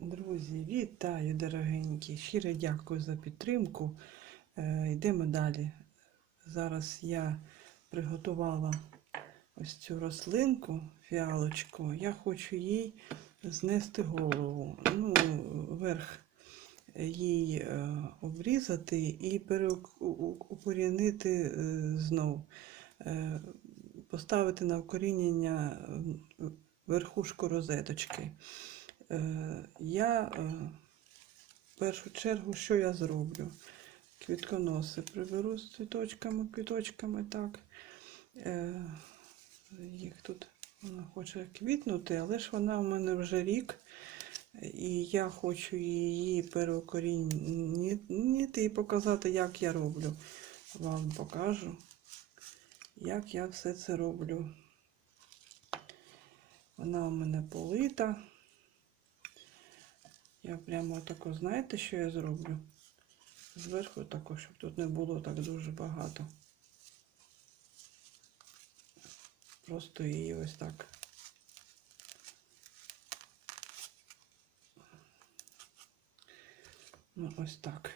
Друзі, вітаю, дорогенькі. Щиро дякую за підтримку. Е, йдемо далі. Зараз я приготувала ось цю рослинку, фіалочку. Я хочу їй знести голову. Ну, верх їй е, обрізати і переукорінити е, знов. Поставити на вкорінення верхушку розеточки. Е, я е, в першу чергу, що я зроблю? Квітконоси приберу з цвіточками, квіточками, так. Е, Їх тут вона хоче квітнути, але ж вона у мене вже рік, і я хочу її переукорінити і показати, як я роблю. Вам покажу, як я все це роблю. Вона у мене полита. Я прямо тако, знаєте, що я зроблю? Зверху тако, щоб тут не було так дуже багато. Просто її ось так. Ну, ось так.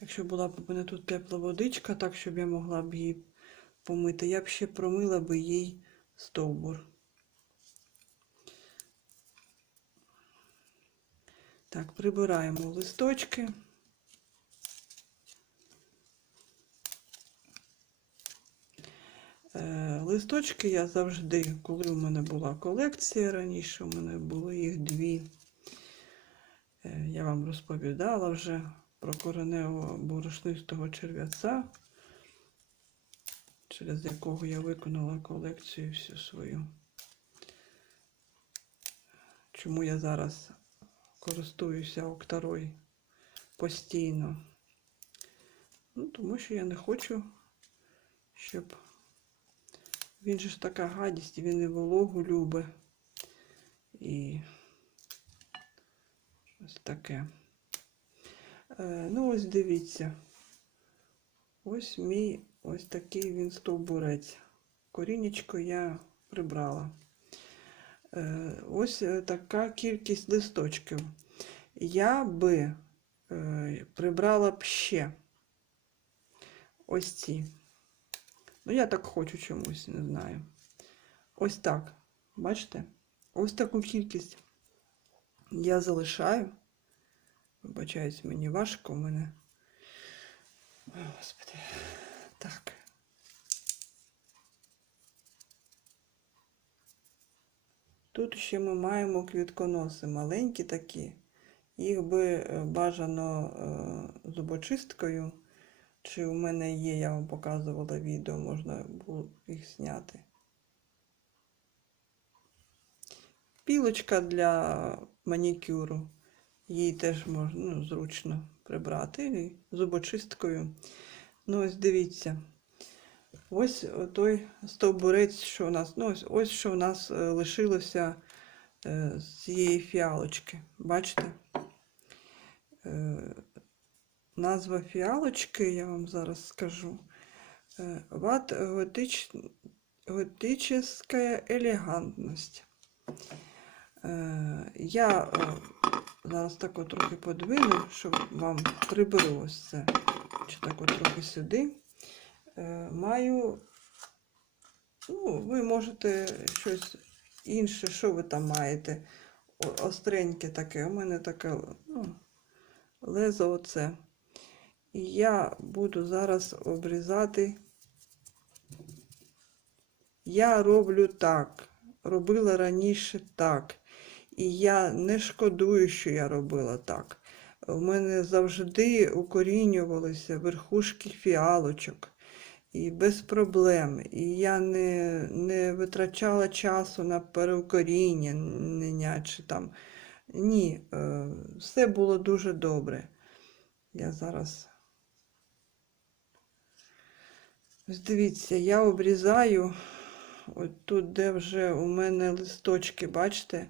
Якщо була б у мене тут тепла водичка, так, щоб я могла б її помити, я б ще промила би їй стовбур. Так, прибираємо листочки. Е, Листочки я завжди, коли у мене була колекція раніше, у мене було їх дві. Е, Я вам розповідала вже про коренево борошнистого черв'яця, через якого я виконала колекцію всю свою. Чому я зараз користуюся Октарой постійно. Ну, тому що я не хочу, щоб він же ж така гадість, він і вологу любить. І ось таке. Е, ну, ось дивіться. Ось мій ось такий він стовбурець. Корінечко я прибрала. Е, ось е, така кількість листочків. Я би е, прибрала б ще ось ці. Ну, я так хочу чомусь, не знаю. Ось так. Бачите? Ось таку кількість я залишаю. Вибачаюсь, мені важко у мене. Ой, Господи. Так. Тут ще ми маємо квітконоси маленькі такі. Їх би е, бажано е, зубочисткою. Чи у мене є, я вам показувала відео, можна було їх зняти. Пілочка для манікюру. Її теж можна ну, зручно прибрати. Зубочисткою. Ну, ось дивіться. Ось той стовбурець, що у нас, ну ось, ось що у нас е, лишилося е, з цієї фіалочки. Бачите? Е, назва фіалочки, я вам зараз скажу. Е, Ват готич... готическая елегантність. Е, я е, зараз так от трохи подвину, щоб вам приберу ось це. Чи так от трохи сюди. Е, маю, ну, ви можете щось інше, що ви там маєте. Остреньке таке. У мене таке ну, лезо оце. І я буду зараз обрізати. Я роблю так. Робила раніше так. І я не шкодую, що я робила так. У мене завжди укорінювалися верхушки фіалочок. І без проблем. І я не, не витрачала часу на переукорінення чи там. Ні, е, все було дуже добре. Я зараз. Ось дивіться, я обрізаю от тут, де вже у мене листочки, бачите?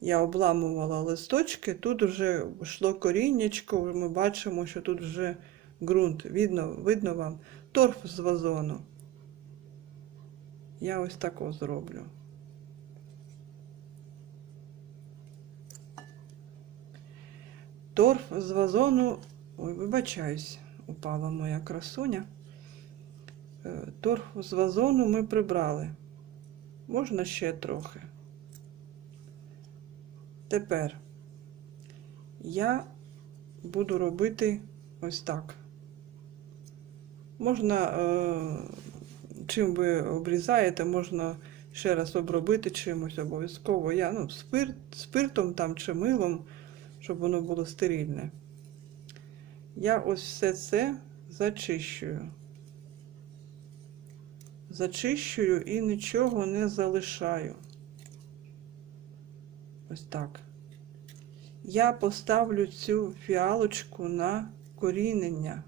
Я обламувала листочки, тут вже йшло коріннячко, ми бачимо, що тут вже ґрунт. Видно, видно вам? Торф з вазону. Я ось тако зроблю. торф з вазону. Ой, вибачаюсь, упала моя красуня. Е, Торф з вазону ми прибрали. Можна ще трохи. Тепер я буду робити ось так. Можна, е, чим ви обрізаєте, можна ще раз обробити чимось обов'язково. Я ну, спирт, спиртом там чи милом, щоб воно було стерильне. Я ось все це зачищую. Зачищую і нічого не залишаю. Ось так. Я поставлю цю фіалочку на корінення.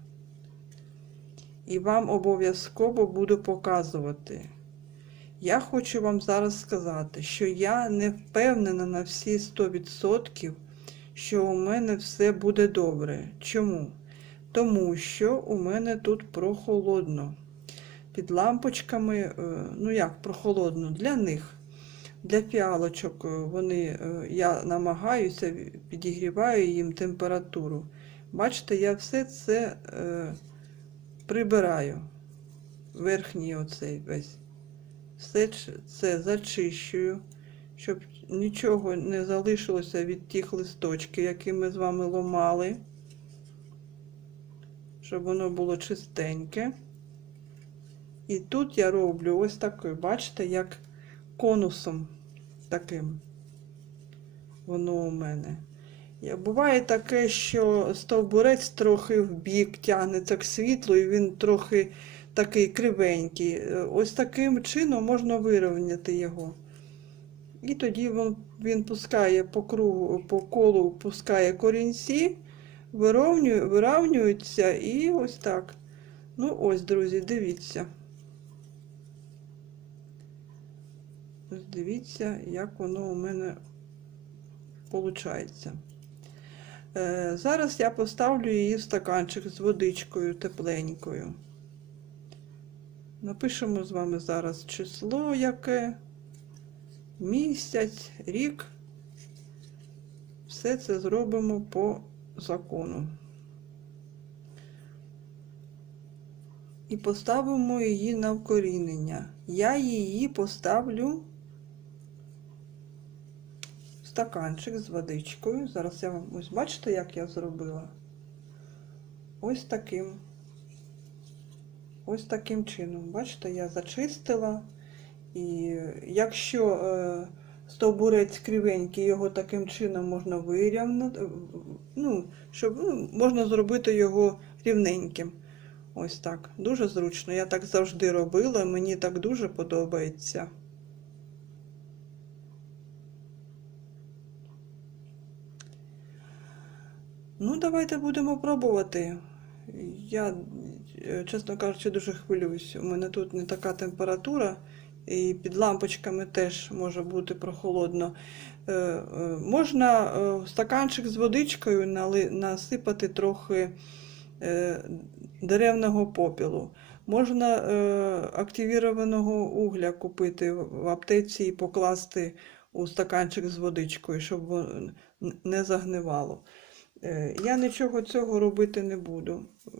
І вам обов'язково буду показувати. Я хочу вам зараз сказати, що я не впевнена на всі 100%, що у мене все буде добре. Чому? Тому що у мене тут прохолодно. Під лампочками, е, ну як прохолодно, для них, для фіалочок, е, вони, е, я намагаюся, підігріваю їм температуру. Бачите, я все це прибираю. Верхній оцей весь. Все це зачищую, щоб нічого не залишилося від тих листочків, які ми з вами ломали. Щоб воно було чистеньке. І тут я роблю ось такий, бачите, як конусом таким. Воно у мене. Буває таке, що стовбурець трохи в бік тягнеться к світлу, і він трохи такий кривенький. Е, Ось таким чином можна вирівняти його. І тоді він, він пускає по кругу, по колу пускає корінці, вирівнює, вирівнюється і ось так. Ну ось, друзі, дивіться. Ось дивіться, як воно у мене виходить. Е, зараз я поставлю її в стаканчик з водичкою тепленькою. Напишемо з вами зараз число яке, місяць, рік. Все це зробимо по закону. І поставимо її на вкорінення. Я її поставлю стаканчик з водичкою. Зараз я вам ось бачите, як я зробила? Ось таким. Ось таким чином. Бачите, я зачистила. І якщо е, стовбурець кривенький, його таким чином можна вирівняти, ну, щоб ну, можна зробити його рівненьким. Ось так. Дуже зручно. Я так завжди робила, мені так дуже подобається. Ну, давайте будемо пробувати. Я, е, чесно кажучи, дуже хвилююсь. У мене тут не така температура, і під лампочками теж може бути прохолодно. Е, е, Можна стаканчик з водичкою насипати трохи деревного попілу. Можна активірованого угля купити в аптеці і покласти у стаканчик з водичкою, щоб не загнивало. Е, Я нічого цього робити не буду. Е,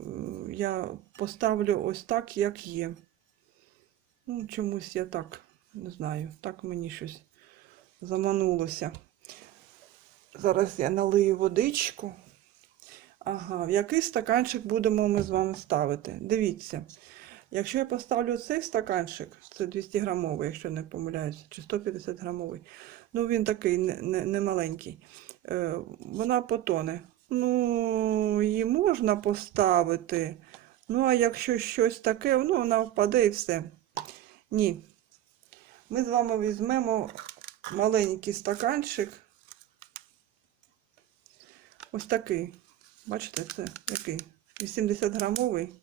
Я поставлю ось так, як є. Ну, чомусь я так, не знаю, так мені щось заманулося. Зараз я налию водичку. Ага, в який стаканчик будемо ми з вами ставити? Дивіться. Якщо я поставлю цей стаканчик, це 200 грамовий, якщо не помиляюся, чи 150 грамовий, ну він такий не, не, не маленький, вона потоне. Ну, її можна поставити. Ну, а якщо щось таке, ну, вона впаде і все. Ні. Ми з вами візьмемо маленький стаканчик. Ось такий. Бачите, це який? 80 грамовий.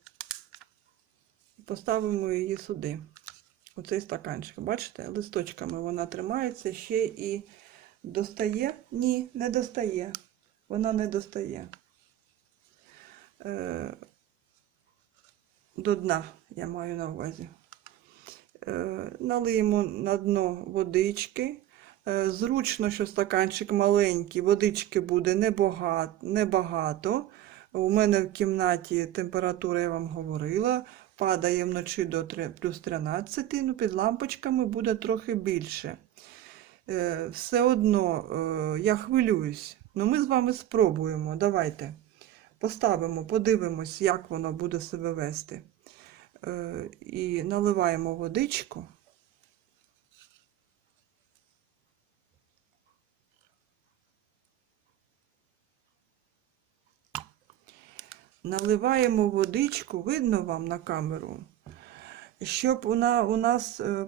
Поставимо її сюди. Оцей стаканчик. Бачите, листочками вона тримається ще і достає? Ні, не достає. Вона не достає. Е, до дна, я маю на увазі. Е, налиємо на дно водички, Е, Зручно, що стаканчик маленький, водички буде небагато. У мене в кімнаті температура, я вам говорила, падає вночі до три- плюс 13, ну під лампочками буде трохи більше. Е, Все одно е, я хвилююсь. Ну ми з вами спробуємо. Давайте поставимо, подивимось, як воно буде себе вести. Е, І наливаємо водичку. Наливаємо водичку, видно вам на камеру, щоб вона у нас е,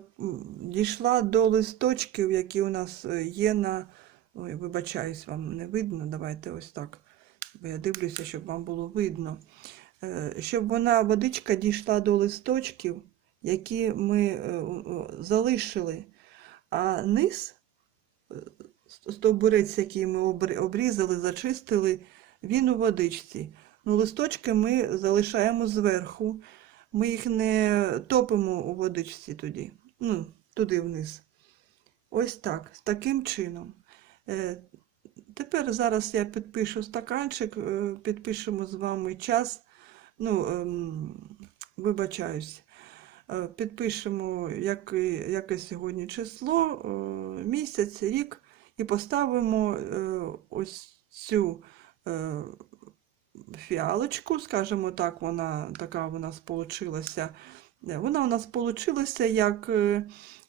дійшла до листочків, які у нас е, є на. Ой, вибачаюсь, вам не видно. Давайте ось так. Бо я дивлюся, щоб вам було видно. Е, Щоб вона водичка дійшла до листочків, які ми залишили. А низ, стовбурець, який ми обрізали, зачистили, він у водичці. Ну, листочки ми залишаємо зверху. Ми їх не топимо у водичці тоді, ну, туди вниз. Ось так, таким чином. Е, Тепер зараз я підпишу стаканчик, е, підпишемо з вами час. Ну, ем, вибачаюсь. Е, Підпишемо, яке, яке сьогодні число, місяць, рік, і поставимо ось цю фіалочку, скажімо так, вона така у нас получилася. Е, Вона у нас получилася як е,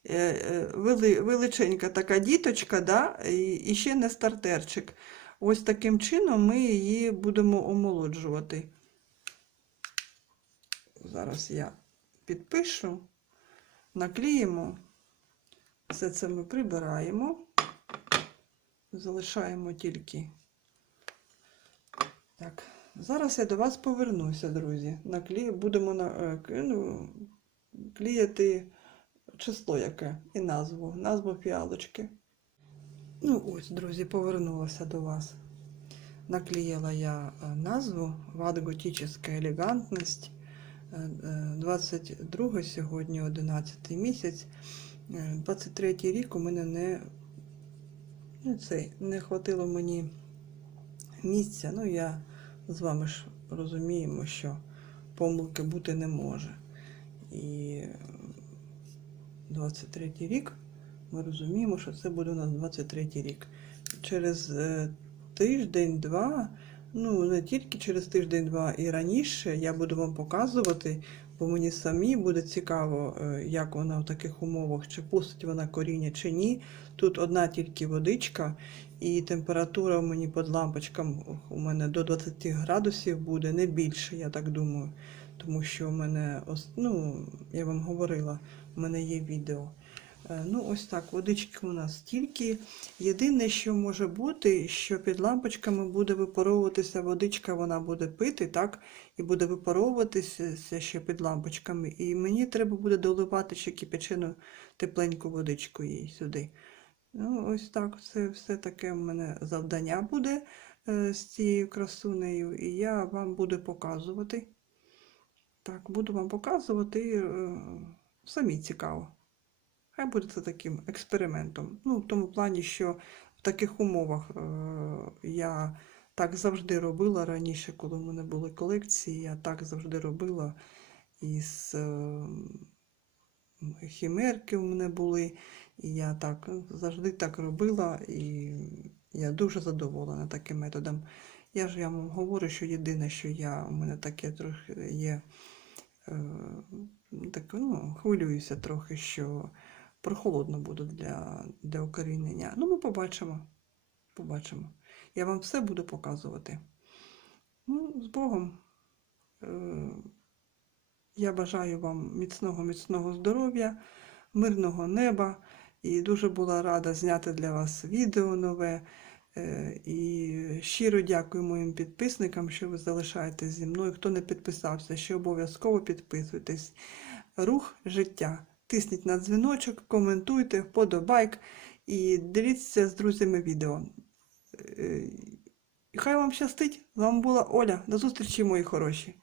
е, вели, величенька така діточка, да? і ще не стартерчик. Ось таким чином ми її будемо омолоджувати. Зараз я підпишу, наклеїмо. Все це ми прибираємо, залишаємо тільки. Так, зараз я до вас повернуся, друзі. Наклі... Будемо на... е, ну, клеїти число яке і назву, назву фіалочки. Ну ось, друзі, повернулася до вас. Наклеїла я е, назву «Вад готическая елегантність». Е, е, 22 сьогодні, 11 місяць. Е, 23 рік у мене не, ну, цей, не хватило мені місця. Ну, я з вами ж розуміємо, що помилки бути не може. І 23 рік ми розуміємо, що це буде у нас 23 рік. Через е, тиждень-два, ну не тільки через тиждень-два і раніше я буду вам показувати, бо мені самі буде цікаво, е, як вона в таких умовах, чи пустить вона коріння, чи ні. Тут одна тільки водичка, і температура мені під лампочком у мене до 20 градусів буде, не більше, я так думаю. Тому що у мене, ну, я вам говорила, у мене є відео. Е, Ну, ось так, водички у нас тільки. Єдине, що може бути, що під лампочками буде випаровуватися водичка, вона буде пити, так? І буде випаровуватися ще під лампочками. І мені треба буде доливати ще кипячену тепленьку водичку їй сюди. Ну, ось так, це все таке в мене завдання буде е, з цією красунею, і я вам буду показувати. Так, буду вам показувати, е, самі цікаво. Хай буде це таким експериментом. Ну, в тому плані, що в таких умовах е, я так завжди робила раніше, коли в мене були колекції, я так завжди робила із е, хімерки в мене були. І я так е, завжди так робила, і я дуже задоволена таким методом. Я ж я вам говорю, що єдине, що я, у мене таке трохи є, е, так, ну, хвилююся трохи, що прохолодно буде для, для укорінення. Ну, ми побачимо. Побачимо. Я вам все буду показувати. Ну, з Богом. Е, Я бажаю вам міцного, міцного здоров'я, мирного неба. І дуже була рада зняти для вас відео нове. Е, І щиро дякую моїм підписникам, що ви залишаєтесь зі мною. Хто не підписався, ще обов'язково підписуйтесь. Рух життя. Тисніть на дзвіночок, коментуйте, вподобайк і діліться з друзями відео. Е, Хай вам щастить! З вами була Оля. До зустрічі, мої хороші!